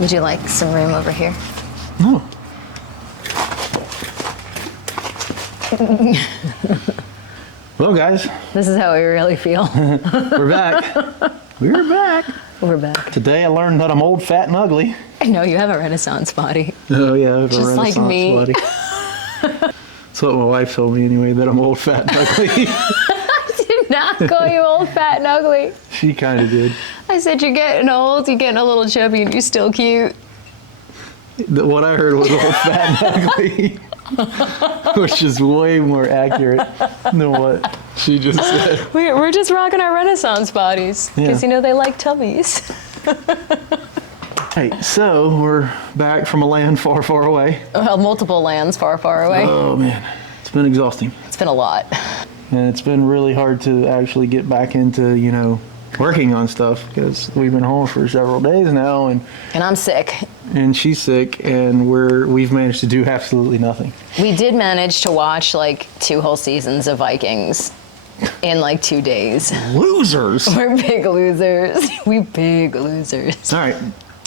Would you like some room over here? No. Well, guys. This is how we really feel. We're back. We're back. We're back. Today I learned that I'm old, fat, and ugly. I know, you have a Renaissance body. Oh, yeah, I have Just a like Renaissance me. body. That's what my wife told me anyway, that I'm old, fat, and ugly. I did not call you old, fat, and ugly. She kind of did. I said you're getting old, you're getting a little chubby, and you're still cute. What I heard was old, fat, and ugly. Which is way more accurate than what she just said. We're just rocking our Renaissance bodies. Because, Yeah. you know, they like tubbies. Hey, so we're back from a land far, far away. Well, multiple lands far, far away. Oh, man. It's been exhausting. It's been a lot. And it's been really hard to actually get back into, you know, working on stuff because we've been home for several days now, and I'm sick. And she's sick, and we've managed to do absolutely nothing. We did manage to watch like 2 whole seasons of Vikings in like 2 days. Losers! We're big losers. We big losers. All right,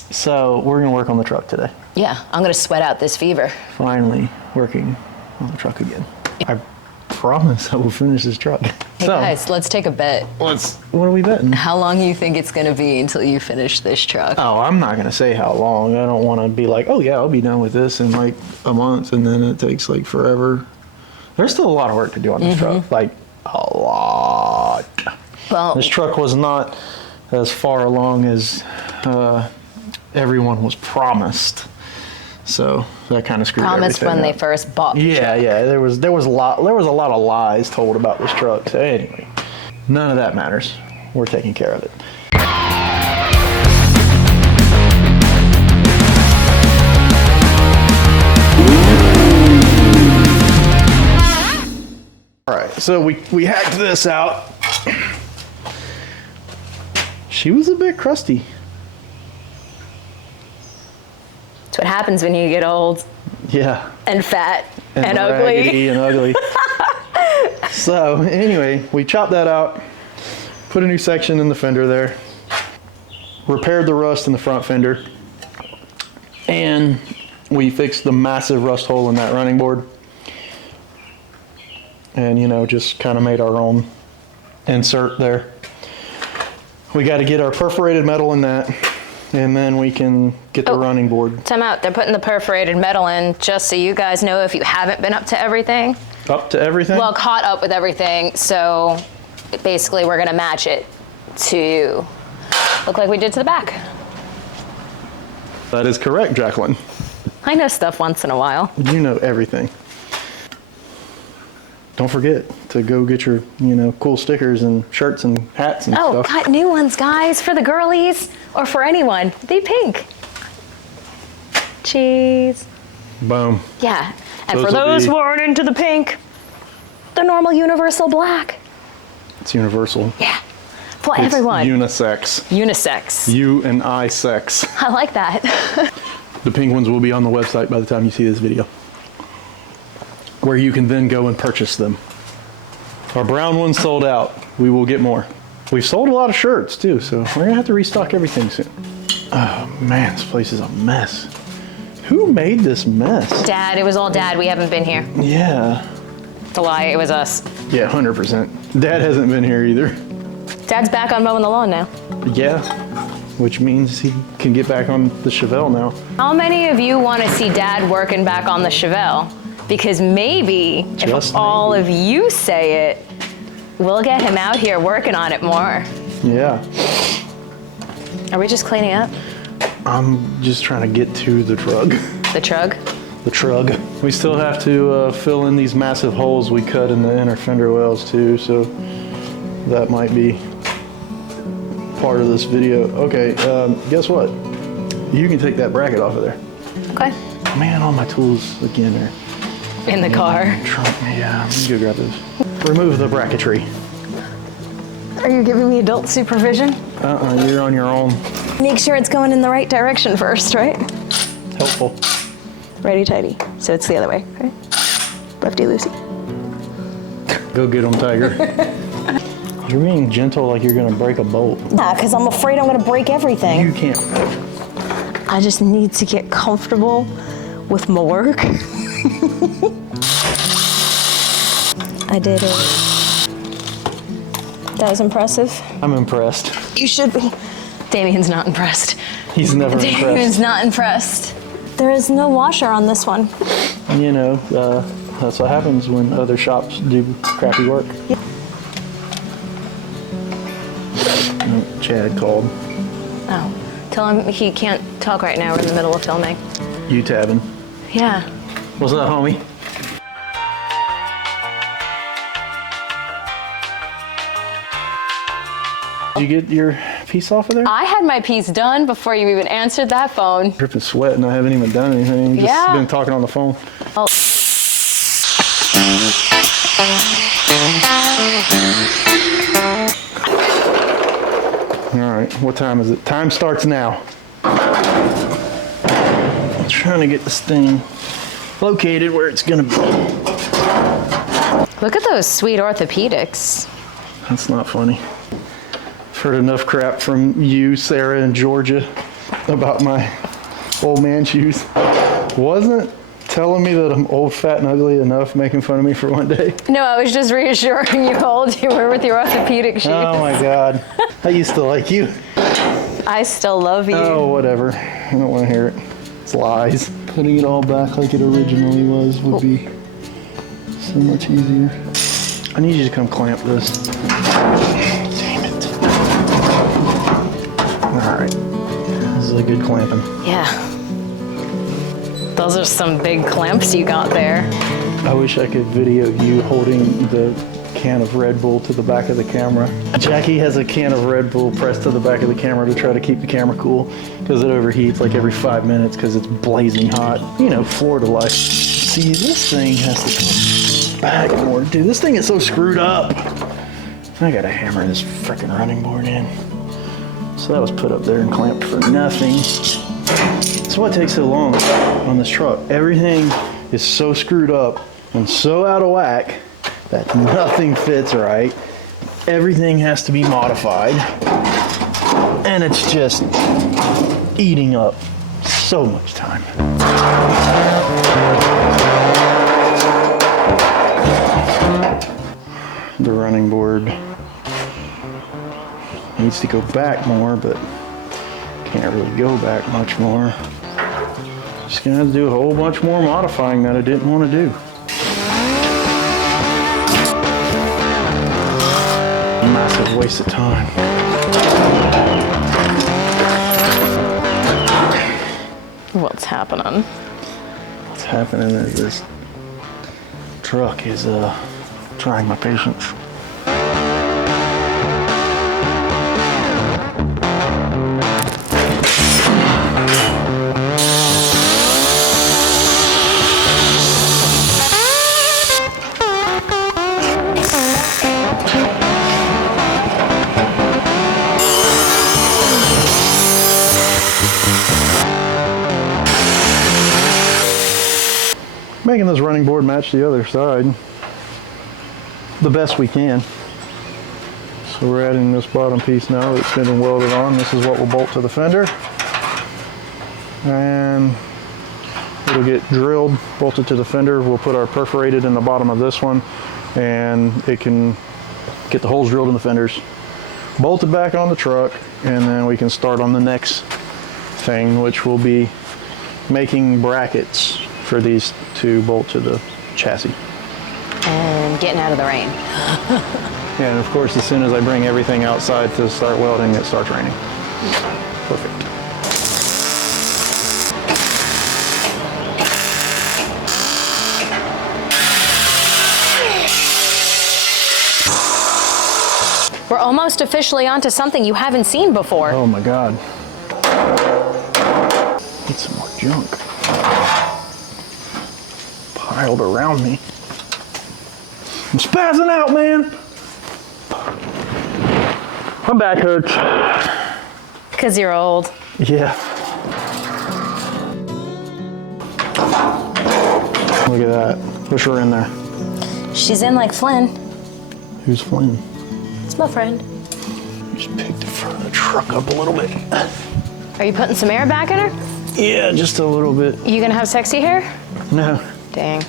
so we're gonna work on the truck today. Yeah, I'm gonna sweat out this fever. Finally working on the truck again. I promise I will finish this truck. Hey guys, let's take a bet. What are we betting? How long do you think it's gonna be until you finish this truck? Oh, I'm not gonna say how long. I don't want to be like, oh yeah, I'll be done with this in like a month, and then it takes like forever. There's still a lot of work to do on this truck, like a lot. Well, This truck was not as far along as everyone was promised, so that kind of screwed promised everything when they up. first bought the Yeah, truck. yeah. There was a lot of lies told about this truck. So anyway, none of that matters. We're taking care of it. All right, so we hacked this out. She was a bit crusty. That's what happens when you get old Yeah. and fat and ugly. Raggedy and ugly. So anyway, we chopped that out, put a new section in the fender there, repaired the rust in the front fender, and we fixed the massive rust hole in that running board. And, you know, just kind of made our own insert there. We got to get our perforated metal in that, and then we can get the running board. Time out. They're putting the perforated metal in just so you guys know if you haven't been up to everything. Up to everything? Well, caught up with everything. So basically we're going to match it to look like we did to the back. That is correct, Jacqueline. I know stuff once in a while. You know everything. Don't forget to go get your, you know, cool stickers and shirts and hats and Oh, stuff. got new ones, guys, for the girlies or for anyone. They pink. Cheese. Boom. Yeah. And Those for will those be- who aren't into the pink, the normal universal black. It's universal. Yeah. For It's everyone. unisex. Unisex. You and I sex. I like that. The pink ones will be on the website by the time you see this video, where you can then go and purchase them. Our brown ones sold out. We will get more. We've sold a lot of shirts too, so we're gonna have to restock everything soon. Oh man, this place is a mess. Who made this mess? Dad, it was all Dad. We haven't been here. Yeah. It's a lie. It was us. Yeah, 100%. Dad hasn't been here either. Dad's back on mowing the lawn now. Yeah, which means he can get back on the Chevelle now. How many of you want to see Dad working back on the Chevelle? Because maybe, Just if all maybe. of you say it, we'll get him out here working on it more. Yeah. Are we just cleaning up I'm just trying to get to the truck. the truck? The truck. We still have to fill in these massive holes we cut in the inner fender wells too, so that might be part of this video. Okay, guess what? You can take that bracket off of there. Okay. Man, all my tools again are In the car. trunk. Yeah, let me go grab those. Remove the bracketry. Are you giving me adult supervision? You're on your own. Make sure it's going in the right direction first, right? Helpful. Righty tighty. So it's the other way, right? Lefty loosey. Go get them, Tiger. You're being gentle like you're gonna break a bolt. Yeah, because I'm afraid I'm going to break everything. You can't. I just need to get comfortable with my work. I did it. That was impressive. I'm impressed. You should be. Damien's not impressed. He's never Damien's impressed. not impressed. There is no washer on this one. You know, that's what happens when other shops do crappy work. Yeah. Oh, Chad called. Oh, tell him he can't talk right now. We're in the middle of filming. You tabbing. Yeah. What's up, homie? Did you get your piece off of there? I had my piece done before you even answered that phone. Dripping sweat and I haven't even done anything. Just Yeah. been talking on the phone. Oh. All right, what time is it? Time starts now. I'm trying to get this thing located where it's gonna be. Look at those sweet orthopedics. That's not funny. I've heard enough crap from you, Sarah, and Georgia about my old man shoes. Wasn't telling me that I'm old, fat, and ugly enough making fun of me for one day? No, I was just reassuring you how old you were with your orthopedic shoes. Oh my God. I used to like you. I still love you. Oh, whatever. I don't want to hear it. It's lies. Putting it all back like it originally was would be so much easier. I need you to come clamp this. Damn it. All right. This is a good clamping. Yeah. Those are some big clamps you got there. I wish I could video you holding the can of Red Bull to the back of the camera. Jackie has a can of Red Bull pressed to the back of the camera to try to keep the camera cool because it overheats like every 5 minutes because it's blazing hot. You know, Florida life. See, this thing has to come back more. Dude, this thing is so screwed up. I gotta hammer this frickin' running board in. So that was put up there and clamped for nothing. That's why it takes so long on this truck. Everything is so screwed up and so out of whack that nothing fits right. Everything has to be modified. And it's just eating up so much time. The running board needs to go back more, but can't really go back much more. Just gonna have to do a whole bunch more modifying that I didn't want to do. Massive waste of time. What's happening? What's happening is this truck is trying my patience. Making this running board match the other side the best we can. So we're adding this bottom piece now that's been welded on. This is what will bolt to the fender. And it'll get drilled, bolted to the fender. We'll put our perforated in the bottom of this one and it can get the holes drilled in the fenders, bolted back on the truck, and then we can start on the next thing, which will be making brackets for these to bolt to the chassis. And getting out of the rain. And of course, as soon as I bring everything outside to start welding, it starts raining. Perfect. We're almost officially onto something you haven't seen before. Oh my God. Get some more junk piled around me. I'm spazzing out, man. My back hurts. Because you're old. Yeah. Look at that. Push her in there. She's in like Flynn. Who's Flynn? It's my friend. Just pick the front of the truck up a little bit. Are you putting some air back in her? Yeah, just a little bit. You gonna have sexy hair? No. Dang.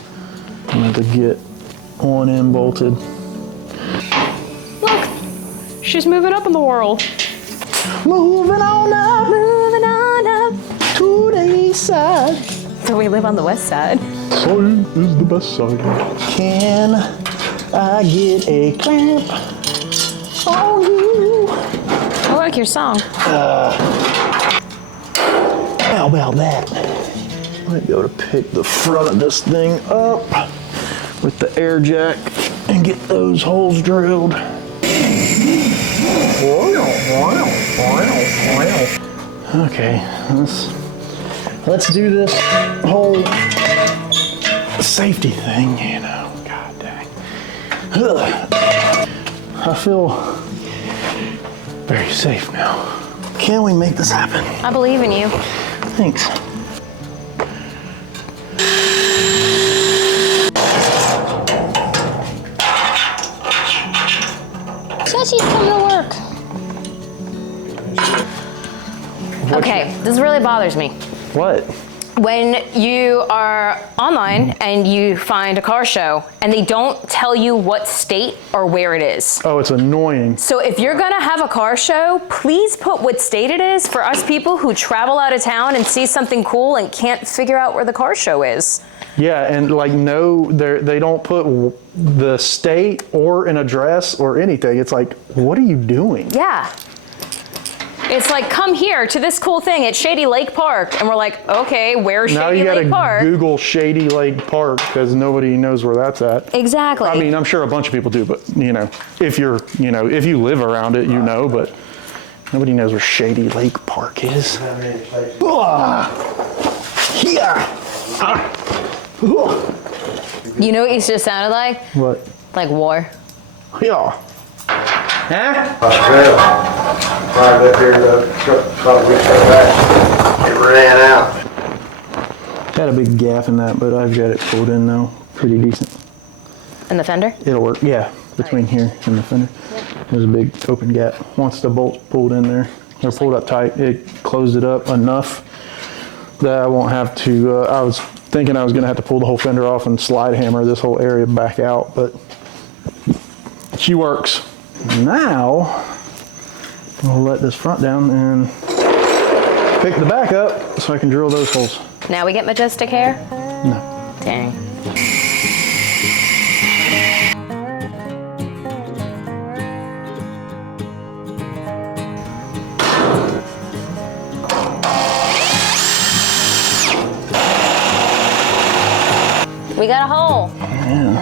I'm going to get on in bolted. Look, she's moving up in the world. Moving on up Moving on up. to the east side. So we live on the west side. Side is the best side. Can I get a clamp on you? I like your song. How about that? Might be able to pick the front of this thing up with the air jack and get those holes drilled. Okay, let's do this whole safety thing, you know. God dang. I feel very safe now. Can we make this happen? I believe in you. Thanks. Says she's coming to work. Okay, this really bothers me. What? When you are online and you find a car show and they don't tell you what state or where it is. Oh, it's annoying. So if you're gonna have a car show, please put what state it is for us people who travel out of town and see something cool and can't figure out where the car show is. Yeah, and like no, they don't put the state or an address or anything. It's like, what are you doing? Yeah. It's like, come here to this cool thing at Shady Lake Park. And we're like, okay, where's Now Shady you Lake Park? gotta Google Shady Lake Park because nobody knows where that's at. Exactly. I mean, I'm sure a bunch of people do, but you know, if you live around it, you know, but nobody knows where Shady Lake Park is. You know what you just sounded like? What? Like war. Yeah. Huh? Australia. Right up here, probably back. It ran out. Had a big gap in that, but I've got it pulled in now. Pretty decent. And the fender? It'll work, yeah, between here and the fender. There's a big open gap. Once the bolt's pulled in there, they're pulled up tight, it closed it up enough that I won't have to, I was thinking I was gonna have to pull the whole fender off and slide hammer this whole area back out, but she works. Now, we'll let this front down and pick the back up so I can drill those holes. Now we get majestic hair? No. Dang. We got a hole. Yeah.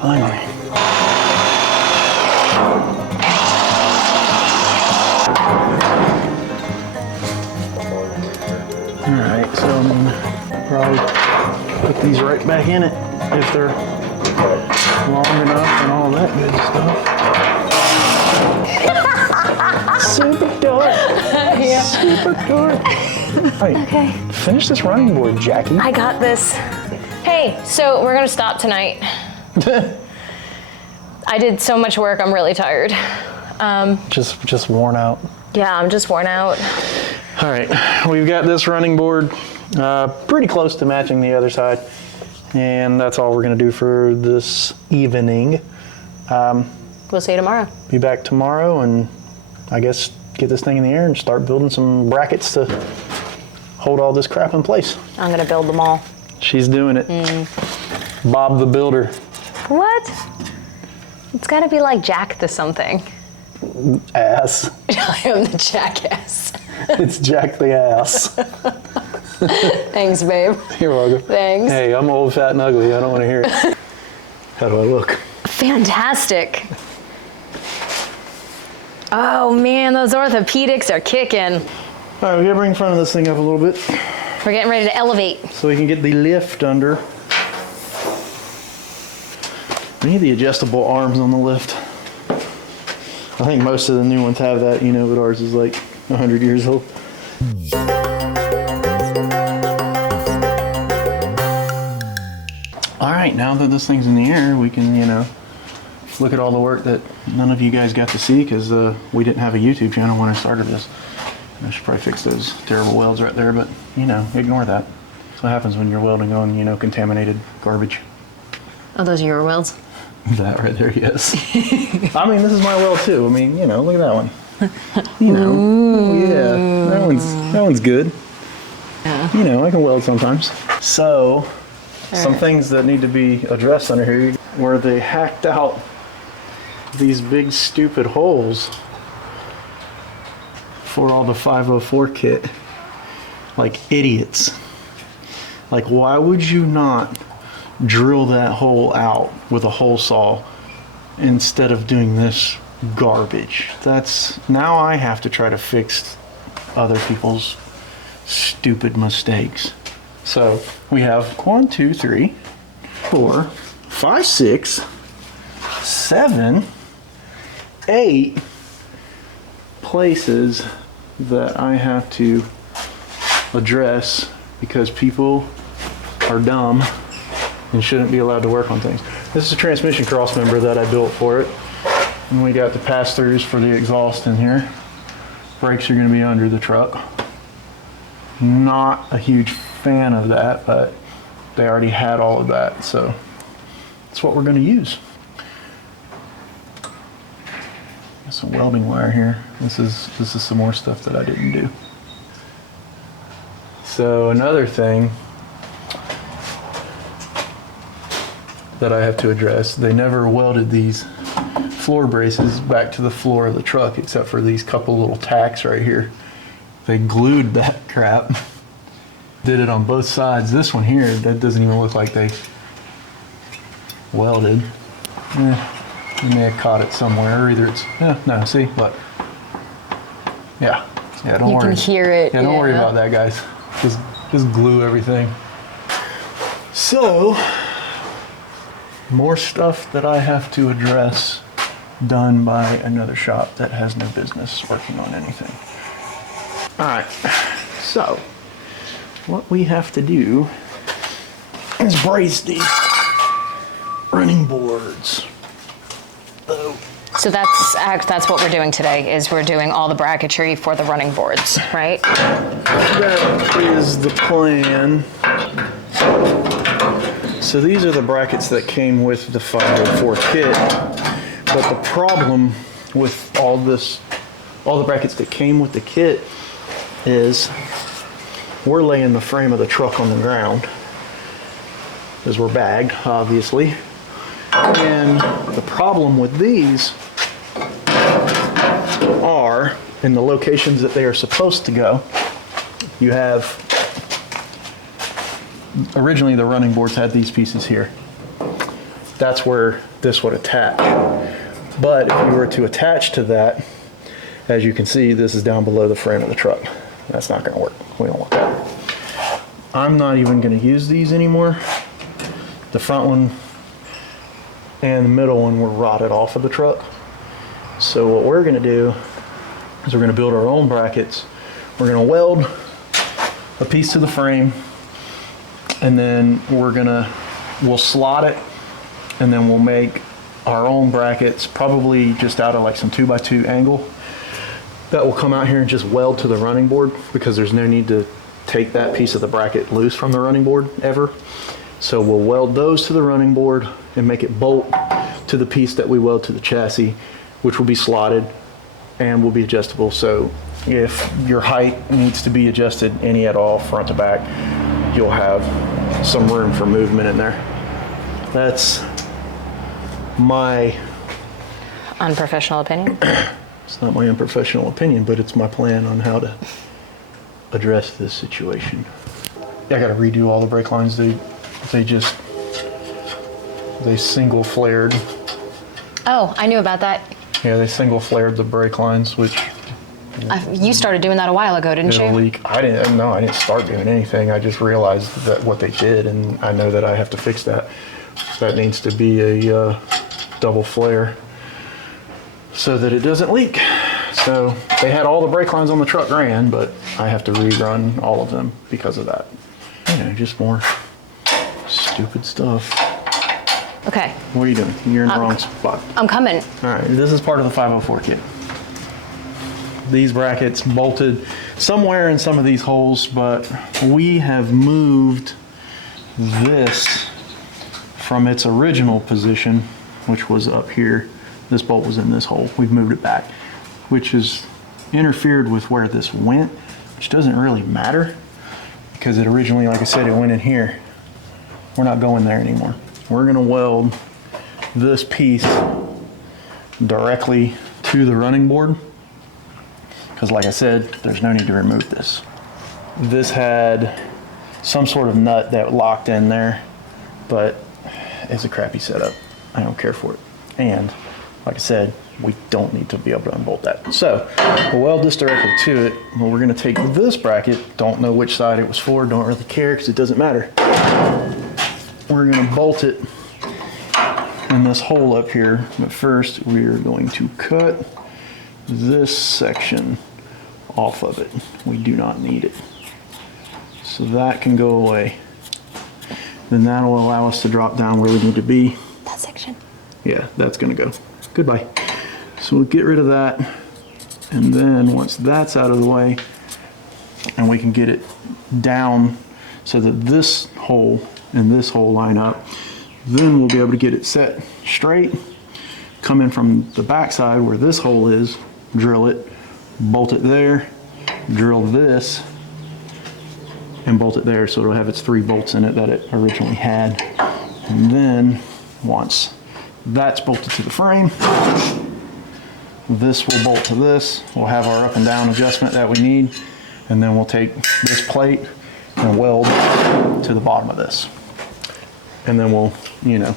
Finally. Alright, so I'm gonna probably put these right back in it if they're long enough and all that good stuff. Super dark. Yeah. Super dark. Hey, Okay. finish this running board, Jackie. I got this. Hey, so we're gonna stop tonight. I did so much work, I'm really tired. Just worn out. Yeah, I'm just worn out. All right, we've got this running board pretty close to matching the other side, and that's all we're gonna do for this evening. We'll see you tomorrow. Be back tomorrow and I guess get this thing in the air and start building some brackets to hold all this crap in place. I'm gonna build them all. She's doing it. Bob the Builder. What? It's gotta be like Jack the something. Ass. I am the jackass. It's Jack the Ass. Thanks, babe. You're welcome. Thanks. Hey, I'm old, fat, and ugly. I don't want to hear it. How do I look? Fantastic. Oh man, those orthopedics are kicking. All right, we gotta bring the front of this thing up a little bit We're getting ready to elevate. so we can get the lift under. We need the adjustable arms on the lift. I think most of the new ones have that, you know, but ours is like 100 years old. All right, now that this thing's in the air, we can, you know, look at all the work that none of you guys got to see because we didn't have a YouTube channel when I started this. I should probably fix those terrible welds right there, but you know, ignore that. That's what happens when you're welding on, you know, contaminated garbage. Oh, those are your welds? That right there, yes. I mean, this is my weld too. I mean, you know, look at that one. You know, yeah, that one's good. Yeah. You know, I can weld sometimes. So, some things that need to be addressed under here, where they hacked out these big stupid holes for all the 504 kit, like idiots. Like, why would you not drill that hole out with a hole saw instead of doing this garbage? Now I have to try to fix other people's stupid mistakes. So we have 1, 2, 3, 4, 5, 6, 7, 8 places that I have to address because people are dumb and shouldn't be allowed to work on things. This is a transmission cross member that I built for it. And we got the pass-throughs for the exhaust in here. Brakes are going to be under the truck. Not a huge fan of that, but they already had all of that, so that's what we're going to use. Got some welding wire here. This is some more stuff that I didn't do. So another thing that I have to address, they never welded these floor braces back to the floor of the truck except for these couple little tacks right here. They glued that crap. Did it on both sides. This one here, that doesn't even look like they welded. You may have caught it somewhere, or either it's, no, see, look. Yeah, don't worry. You can hear it. Yeah, don't worry about that, guys. Just glue everything. So, more stuff that I have to address done by another shop that has no business working on anything. All right, so what we have to do is brace these running boards. So that's what we're doing today, is we're doing all the bracketry for the running boards, right? That is the plan. So these are the brackets that came with the 504 kit, but the problem with all the brackets that came with the kit is we're laying the frame of the truck on the ground, because we're bagged, obviously. And the problem with these are, in the locations that they are supposed to go, you have, originally the running boards had these pieces here. That's where this would attach. But if you were to attach to that, as you can see, this is down below the frame of the truck. That's not gonna work. We don't want that. I'm not even gonna use these anymore. The front one and the middle one were rotted off of the truck. So what we're gonna do is we're gonna build our own brackets. We're gonna weld a piece to the frame, and then we'll slot it, and then we'll make our own brackets, probably just out of like some 2x2 angle, that will come out here and just weld to the running board, because there's no need to take that piece of the bracket loose from the running board ever. So we'll weld those to the running board and make it bolt to the piece that we weld to the chassis, which will be slotted and will be adjustable. So if your height needs to be adjusted any at all, front to back, you'll have some room for movement in there. That's my Unprofessional opinion? It's not my unprofessional opinion, but it's my plan on how to address this situation. I gotta redo all the brake lines. They single flared. Oh, I knew about that. Yeah, they single flared the brake lines, which You started doing that a while ago, didn't did a you? leak. I didn't start doing anything. I just realized that what they did, and I know that I have to fix that. That needs to be a double flare so that it doesn't leak. So they had all the brake lines on the truck ran, but I have to rerun all of them because of that. You know, just more stupid stuff. Okay. What are you doing? You're in the wrong spot. I'm coming. All right, this is part of the 504 kit. These brackets bolted, somewhere in some of these holes, but we have moved this from its original position, which was up here. This bolt was in this hole. We've moved it back, which has interfered with where this went, which doesn't really matter because it originally, like I said, it went in here. We're not going there anymore. We're gonna weld this piece directly to the running board because, like I said, there's no need to remove this. This had some sort of nut that locked in there, but it's a crappy setup. I don't care for it. And like I said, we don't need to be able to unbolt that. So we'll weld this directly to it. Well, we're gonna take this bracket, don't know which side it was for, don't really care because it doesn't matter. We're gonna bolt it in this hole up here, but first we are going to cut this section off of it. We do not need it. So that can go away. Then that'll allow us to drop down where we need to be. That section. Yeah, that's gonna go. Goodbye. So we'll get rid of that. And then once that's out of the way, and we can get it down so that this hole and this hole line up, then we'll be able to get it set straight, come in from the back side where this hole is, drill it, bolt it there, drill this, and bolt it there so it'll have its 3 bolts in it that it originally had. And then once that's bolted to the frame, this will bolt to this. We'll have our up and down adjustment that we need, and then we'll take this plate and weld to the bottom of this. And then we'll, you know,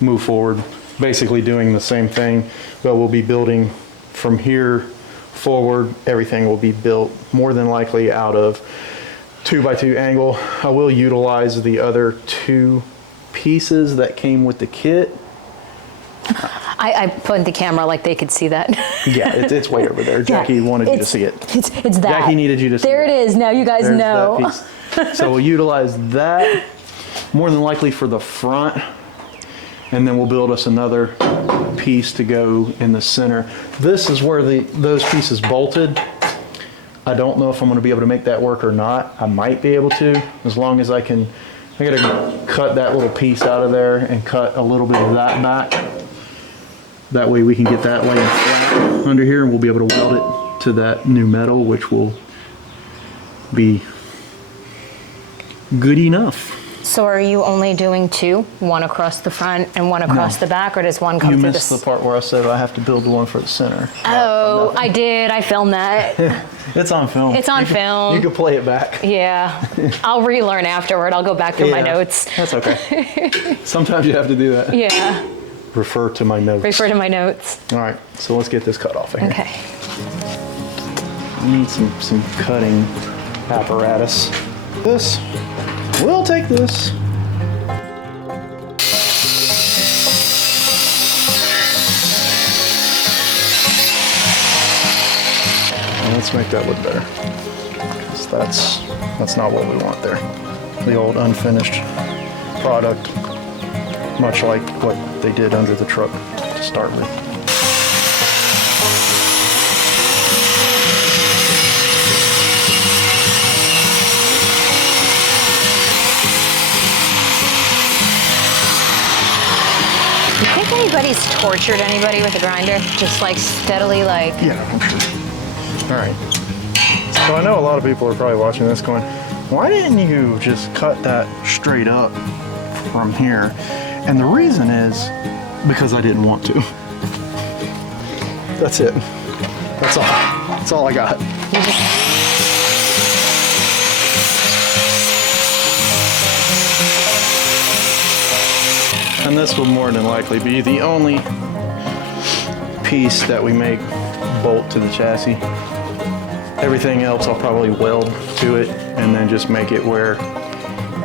move forward, basically doing the same thing, but we'll be building from here forward. Everything will be built more than likely out of 2x2 angle. I will utilize the other 2 pieces that came with the kit. I put the camera like they could see that. Yeah, it's way over there. Jackie wanted you to see it. It's that. Jackie needed you to see there it. There it is. Now you guys There's know. that piece. So we'll utilize that more than likely for the front, and then we'll build us another piece to go in the center. This is where those pieces bolted. I don't know if I'm going to be able to make that work or not. I might be able to, as long as I can. I got to cut that little piece out of there and cut a little bit of that back. That way we can get that laying flat under here, and we'll be able to weld it to that new metal, which will be good enough. So are you only doing 2? One across the front and one across the back, or does one come You through missed the part where I said I have to build the one for the center. Oh, I did. I filmed that. It's on film. It's on film. You can play it back. Yeah. I'll relearn afterward. I'll go back through my notes. That's okay. Sometimes you have to do that. Yeah. Refer to my notes. Refer to my notes. All right, so let's get this cut off of here. Okay. I need some cutting apparatus. We'll take this. And let's make that look better, because that's not what we want there. The old unfinished product, much like what they did under the truck to start with. You think anybody's tortured anybody with a grinder? Just like steadily like... Yeah, I'm sure. All right. So I know a lot of people are probably watching this going, why didn't you just cut that straight up from here? And the reason is because I didn't want to. That's it. That's all. That's all I got. And this will more than likely be the only piece that we make bolt to the chassis. Everything else I'll probably weld to it and then just make it where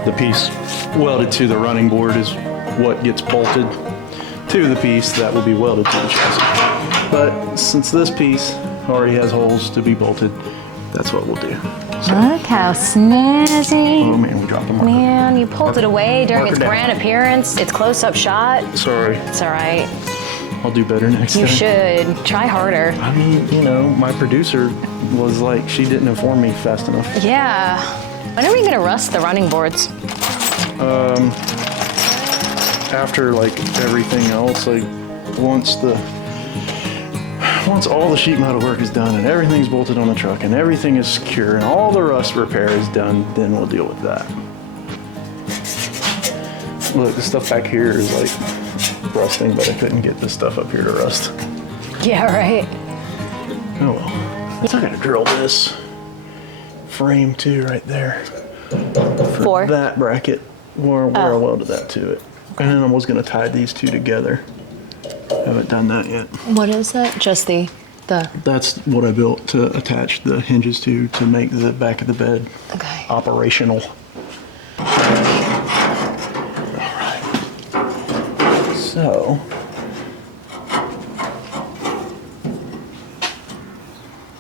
the piece welded to the running board is what gets bolted to the piece that will be welded to the chassis. But since this piece already has holes to be bolted, that's what we'll do. So, Look how snazzy. oh man, we dropped the marker. Man, you pulled it away during Marker its down. grand appearance, its close-up shot. Sorry, It's all right. I'll do better next You time. should. Try harder. I mean, you know, my producer was like, she didn't inform me fast enough. Yeah. When are we gonna rust the running boards? After like everything else, like once all the sheet metal work is done and everything's bolted on the truck and everything is secure and all the rust repair is done, then we'll deal with that. Look, the stuff back here is like rusting, but I couldn't get this stuff up here to rust. Yeah, right. Oh well. So I gotta drill this frame too right there. For that bracket where I welded that to it. And then I was gonna tie these two together. Haven't done that yet. What is that? Just the... That's what I built to attach the hinges to make the back of the bed operational. Alright. So,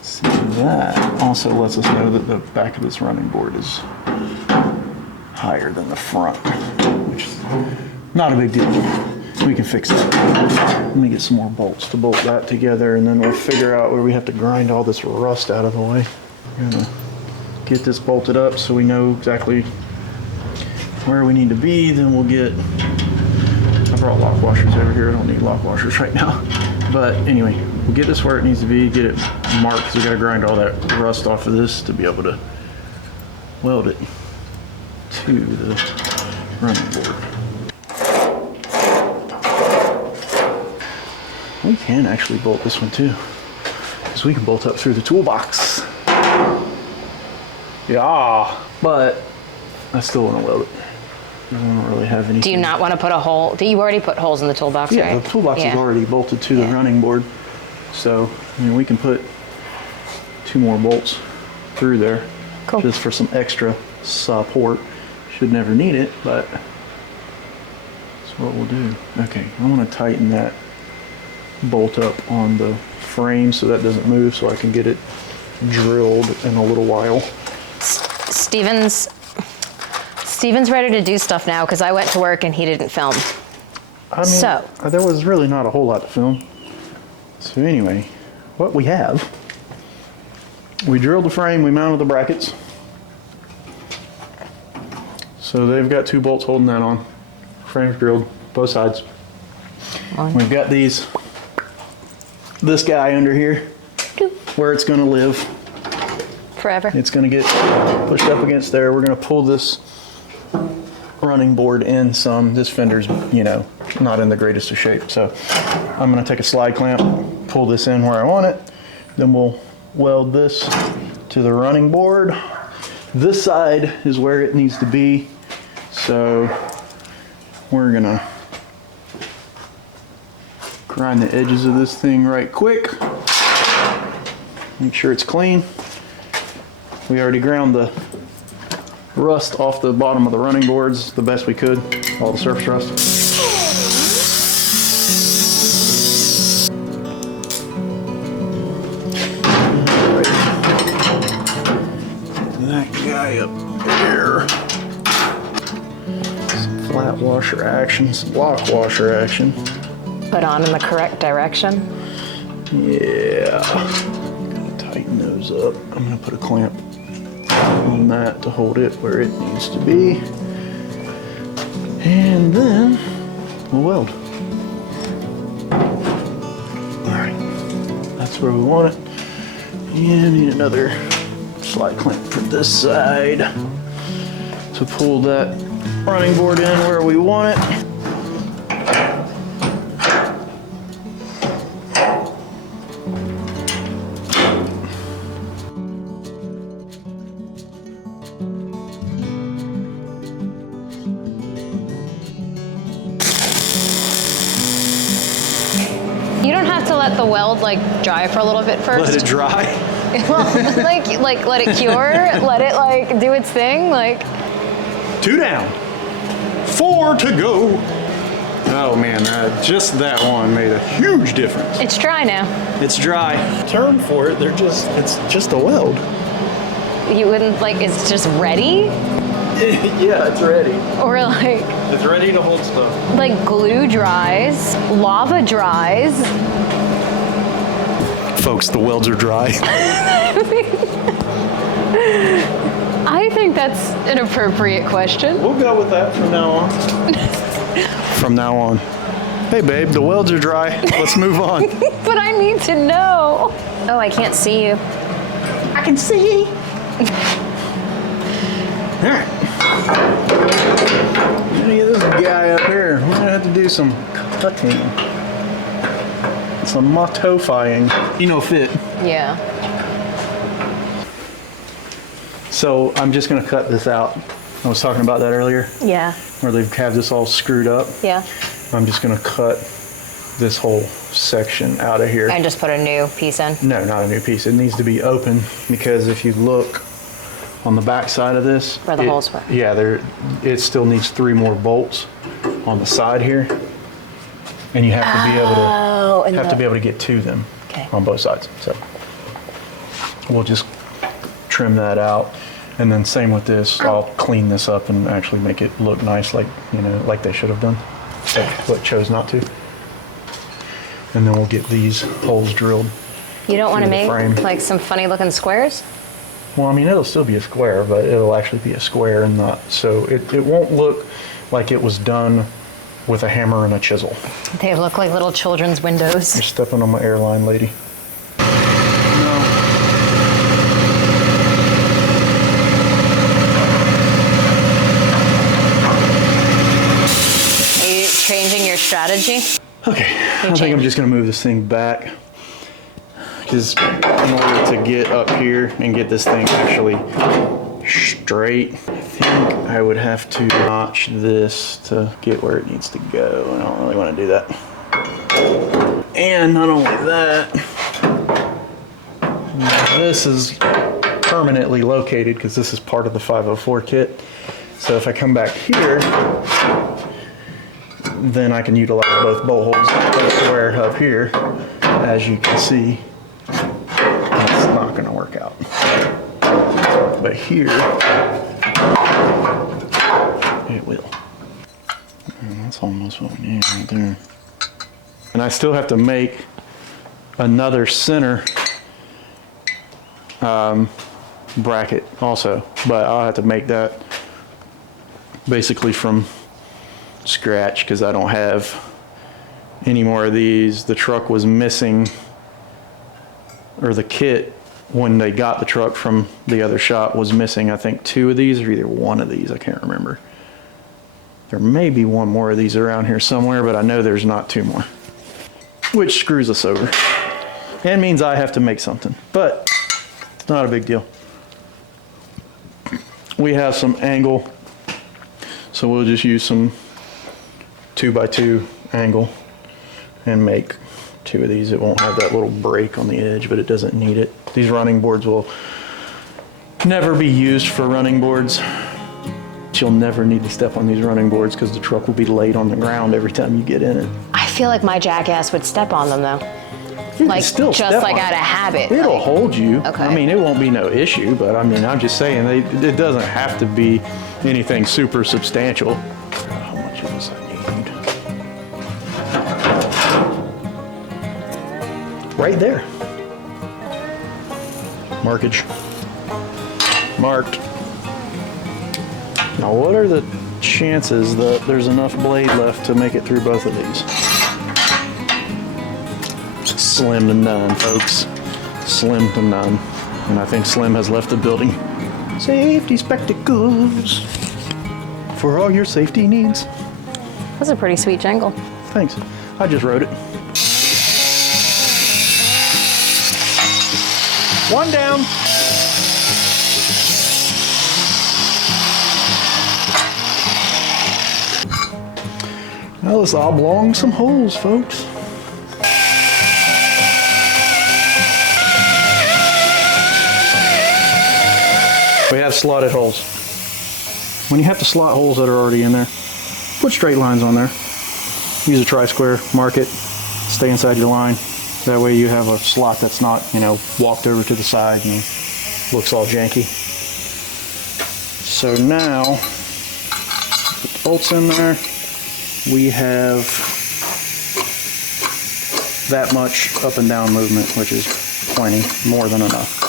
see, that also lets us know that the back of this running board is higher than the front, which is not a big deal. We can fix that. Let me get some more bolts to bolt that together, and then we'll figure out where we have to grind all this rust out of the way. We're gonna get this bolted up so we know exactly where we need to be. Then we'll get, I brought lock washers over here. I don't need lock washers right now. But anyway, we'll get this where it needs to be, get it marked, because we gotta grind all that rust off of this to be able to weld it to the running board. We can actually bolt this one too, because we can bolt up through the toolbox. Yeah, but I still want to weld it. I don't really have anything. Do you not want to put a hole? Do you already put holes in the toolbox, right? Yeah, the toolbox is already bolted to the running board. So, I mean, we can put 2 more bolts through there. Cool. Just for some extra support. Should never need it, but that's what we'll do. Okay, I want to tighten that bolt up on the frame so that doesn't move, so I can get it drilled in a little while. Steven's ready to do stuff now because I went to work and he didn't film. I mean, there was really not a whole lot to film. So anyway, what we have, we drilled the frame, we mounted the brackets. So they've got 2 bolts holding that on. Frame's drilled, both sides. We've got this guy under here, where it's gonna live. Forever. It's gonna get pushed up against there. We're gonna pull this running board in some. This fender's, you know, not in the greatest of shape. So I'm gonna take a slide clamp, pull this in where I want it. Then we'll weld this to the running board. This side is where it needs to be. So we're gonna grind the edges of this thing right quick. Make sure it's clean. We already ground the rust off the bottom of the running boards the best we could, all the surface rust. Right. That guy up there. Some flat washer action, some block washer action. Put on in the correct direction. Yeah. Gotta tighten those up. I'm gonna put a clamp on that to hold it where it needs to be. And then we'll weld. Alright. That's where we want it. And need another slide clamp for this side to pull that running board in where we want it. You don't have to let the weld like dry for a little bit first. Let it dry. Well, like let it cure, let it like do its thing, like. 2 down, 4 to go. Oh man, just that one made a huge difference. It's dry now. It's dry. Term for it, it's just a weld. You wouldn't like, it's just ready? Yeah, it's ready. Or like. It's ready to hold stuff. Like glue dries, lava dries. Folks, the welds are dry. I think that's an appropriate question. We'll go with that from now on. From now on. Hey babe, the welds are dry. Let's move on. But I need to know. Oh, I can't see you. I can see. All right. Look at this guy up here. We're gonna have to do some cutting. Some motofying. You know, fit. Yeah. So I'm just gonna cut this out. I was talking about that earlier, Yeah. where they have this all screwed up. Yeah. I'm just gonna cut this whole section out of here. And just put a new piece in. No, not a new piece. It needs to be open because if you look on the back side of this, Where the holes were. Yeah, it still needs 3 more bolts on the side here, and you have to be able to be able to get to them on both sides. So we'll just trim that out, and then same with this. I'll clean this up and actually make it look nice, like like they should have done, but chose not to. And then we'll get these holes drilled. You don't want to through the make frame. like some funny looking squares? Well, I mean, it'll still be a square, but it'll actually be a square and not, so it won't look like it was done with a hammer and a chisel. They look like little children's windows. You're stepping on my airline, lady. Are you changing your strategy? Okay, I think I'm just gonna move this thing back, because in order to get up here and get this thing actually straight, I think I would have to notch this to get where it needs to go, and I don't really want to do that. And not only that, this is permanently located because this is part of the 504 kit. So if I come back here, then I can utilize both bolt holes. Where up here, as you can see, it's not going to work out. But here, it will. And that's almost what we need right there. And I still have to make another center bracket also, but I'll have to make that basically from scratch because I don't have any more of these. The truck was missing, or the kit when they got the truck from the other shop was missing, I think 2 of these or either 1 of these, I can't remember. There may be 1 more of these around here somewhere, but I know there's not 2 more, which screws us over and means I have to make something, but it's not a big deal. We have some angle, so we'll just use some 2x2 angle and make 2 of these. It won't have that little break on the edge, but it doesn't need it. These running boards will never be used for running boards. You'll never need to step on these running boards because the truck will be laid on the ground every time you get in it. I feel like my jackass would step on them though. You Like can still just step like on out of habit. It'll like- hold you. Okay. I mean, it won't be no issue, but I mean, I'm just saying, it doesn't have to be anything super substantial. How much of this I need? Right there. Markage. Marked. Now, what are the chances that there's enough blade left to make it through both of these? Slim to none, folks. Slim to none. And I think Slim has left the building. Safety spectacles for all your safety needs. That's a pretty sweet jingle. Thanks. I just wrote it. 1 down. Now let's oblong some holes, folks. We have slotted holes. When you have to slot holes that are already in there, put straight lines on there. Use a tri-square, mark it, stay inside your line. That way you have a slot that's not, walked over to the side and looks all janky. So now, put the bolts in there. We have that much up and down movement, which is plenty, more than enough.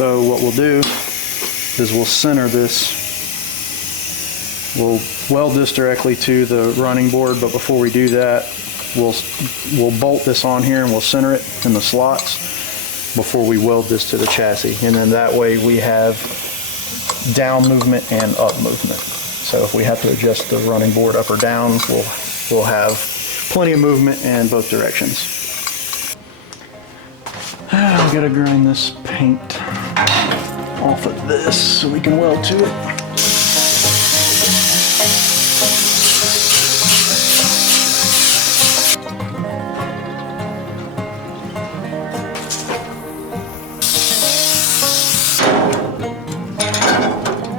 So what we'll do is we'll center this. We'll weld this directly to the running board, but before we do that, we'll bolt this on here and we'll center it in the slots before we weld this to the chassis. And then that way we have down movement and up movement. So if we have to adjust the running board up or down, we'll have plenty of movement in both directions. I gotta grind this paint off of this so we can weld to it.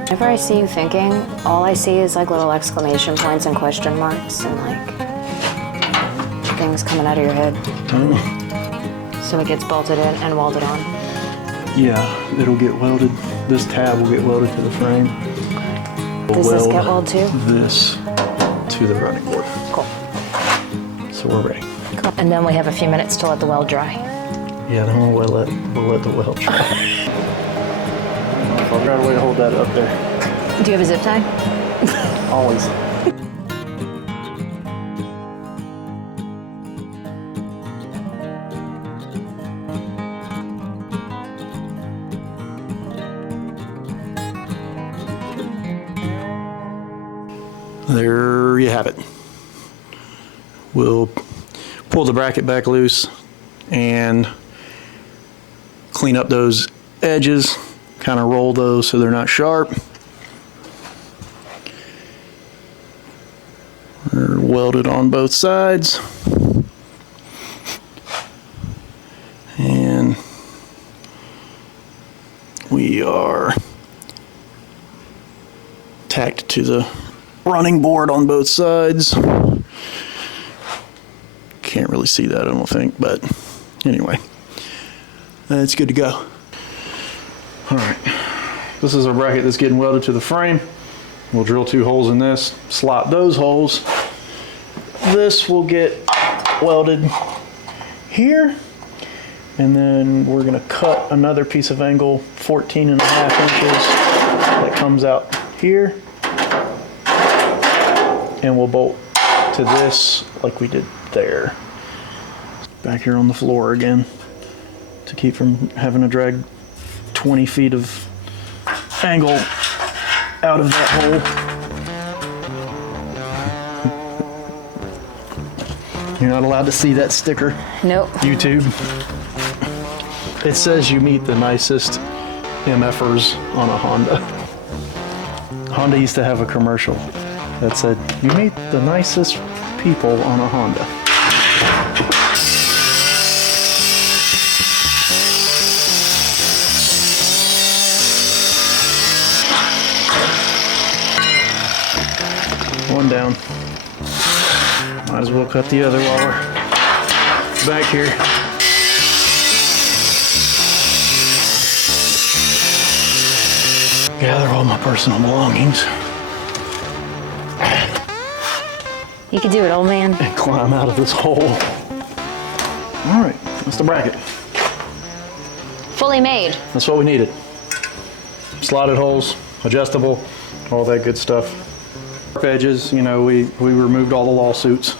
Whenever I see you thinking, all I see is like little exclamation points and question marks and like things coming out of your head. So it gets bolted in and welded on. Yeah, it'll get welded. This tab will get welded to the frame. Does this get welded too? This to the running board. Cool. So we're ready. Cool. And then we have a few minutes to let the weld dry. Yeah, then we'll let the weld dry. I'll try a way to hold that up there. Do you have a zip tie? Always. There you have it. We'll pull the bracket back loose and clean up those edges, kind of roll those so they're not sharp. They're welded on both sides. And we are tacked to the running board on both sides. Can't really see that, I don't think, but anyway, it's good to go. All right, this is our bracket that's getting welded to the frame. We'll drill 2 holes in this, slot those holes. This will get welded here, and then we're gonna cut another piece of angle 14.5 inches that comes out here, and we'll bolt to this like we did there. Back here on the floor again to keep from having to drag 20 feet of angle out of that hole. You're not allowed to see that sticker. Nope. YouTube. It says you meet the nicest MFers on a Honda. Honda used to have a commercial that said, you meet the nicest people on a Honda. One down. Might as well cut the other while we're back here. Gather all my personal belongings. You can do it, old man. And climb out of this hole. All right, that's the bracket. Fully made. That's what we needed. Slotted holes, adjustable, all that good stuff. Edges, you know, we removed all the lawsuits,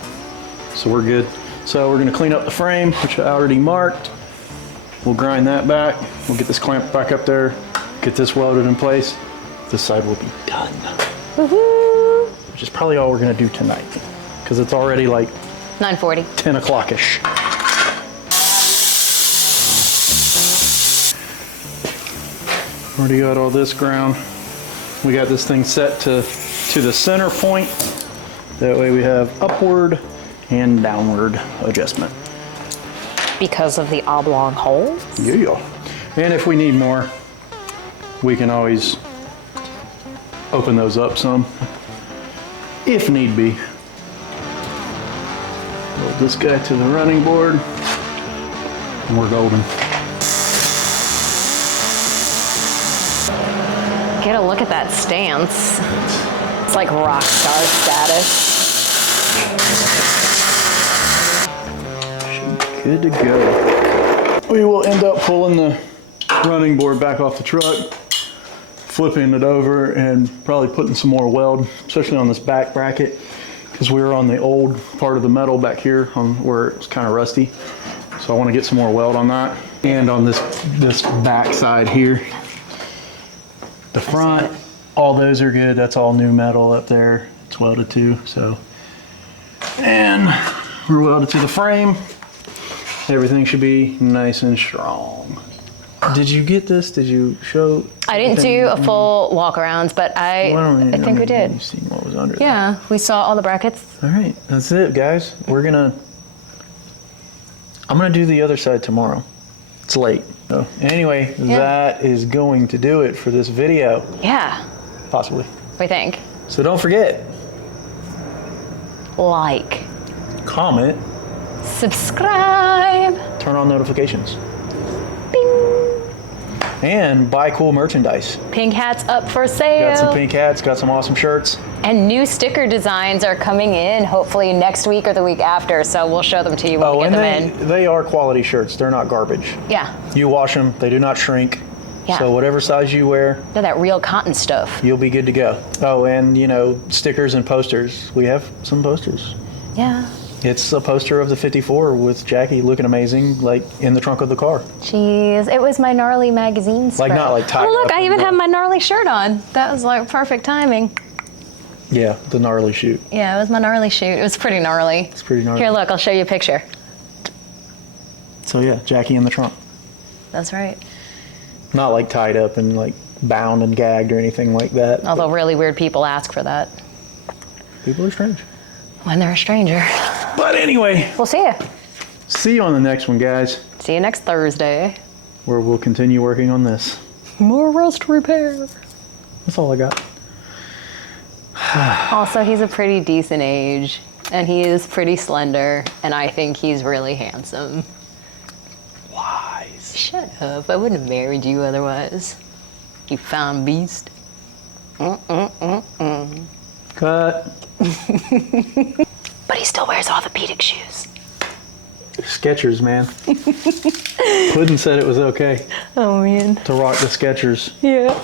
so we're good. So we're gonna clean up the frame, which I already marked. We'll grind that back. We'll get this clamp back up there, get this welded in place. This side will be done. Woohoo! Which is probably all we're gonna do tonight, because it's already like 9:40. 10 o'clock-ish. Already got all this ground. We got this thing set to the center point. That way we have upward and downward adjustment. Because of the oblong holes? Yeah. And if we need more, we can always open those up some, if need be. Load this guy to the running board, and we're golden. Get a look at that stance. It's like rock star status. Good to go. We will end up pulling the running board back off the truck, flipping it over, and probably putting some more weld, especially on this back bracket, because we were on the old part of the metal back here on where it's kind of rusty. So I want to get some more weld on that. And on this back side here, the front, all those are good. That's all new metal up there. It's welded too, so. And we're welded to the frame. Everything should be nice and strong. Did you get this? Did you show? I didn't do a full walk arounds, but I think we did. You seen what was under there? Yeah, we saw all the brackets. All right, that's it, guys. I'm gonna do the other side tomorrow. It's late. So anyway, that is going to do it for this video. Yeah, Possibly. we think. So don't forget, Like, comment, subscribe, turn on notifications, bing. and buy cool merchandise. Pink hats up for sale. Got some pink hats, got some awesome shirts. And new sticker designs are coming in hopefully next week or the week after, so we'll show them to you when we get them in. They are quality shirts. They're not garbage. Yeah, You wash them, they do not shrink. Yeah. So whatever size you wear, they're that real cotton stuff. you'll be good to go. Oh, and stickers and posters. We have some posters. Yeah. It's a poster of the 54 with Jackie looking amazing, like in the trunk of the car. Jeez, it was my gnarly magazine spread. Like, not like tied Oh look, up I in even the- have my gnarly shirt on. That was like perfect timing. Yeah, the gnarly shoot. Yeah, it was my gnarly shoot. It was pretty gnarly. It's pretty gnarly. Here, look, I'll show you a picture. So yeah, Jackie in the trunk. That's right. Not like tied up and like bound and gagged or anything like that. Although really weird people ask for that People are strange. when they're a stranger. But anyway, We'll see you. see you on the next one, guys, See you next Thursday. where we'll continue working on this. More rust repair. That's all I got. Also, he's a pretty decent age, and he is pretty slender, and I think he's really handsome. Wise. Shut up. I wouldn't have married you otherwise. You found beast. Cut. But he still wears orthopedic shoes. Skechers, man. Puddin said it was okay Oh, man. to rock the Skechers. Yeah.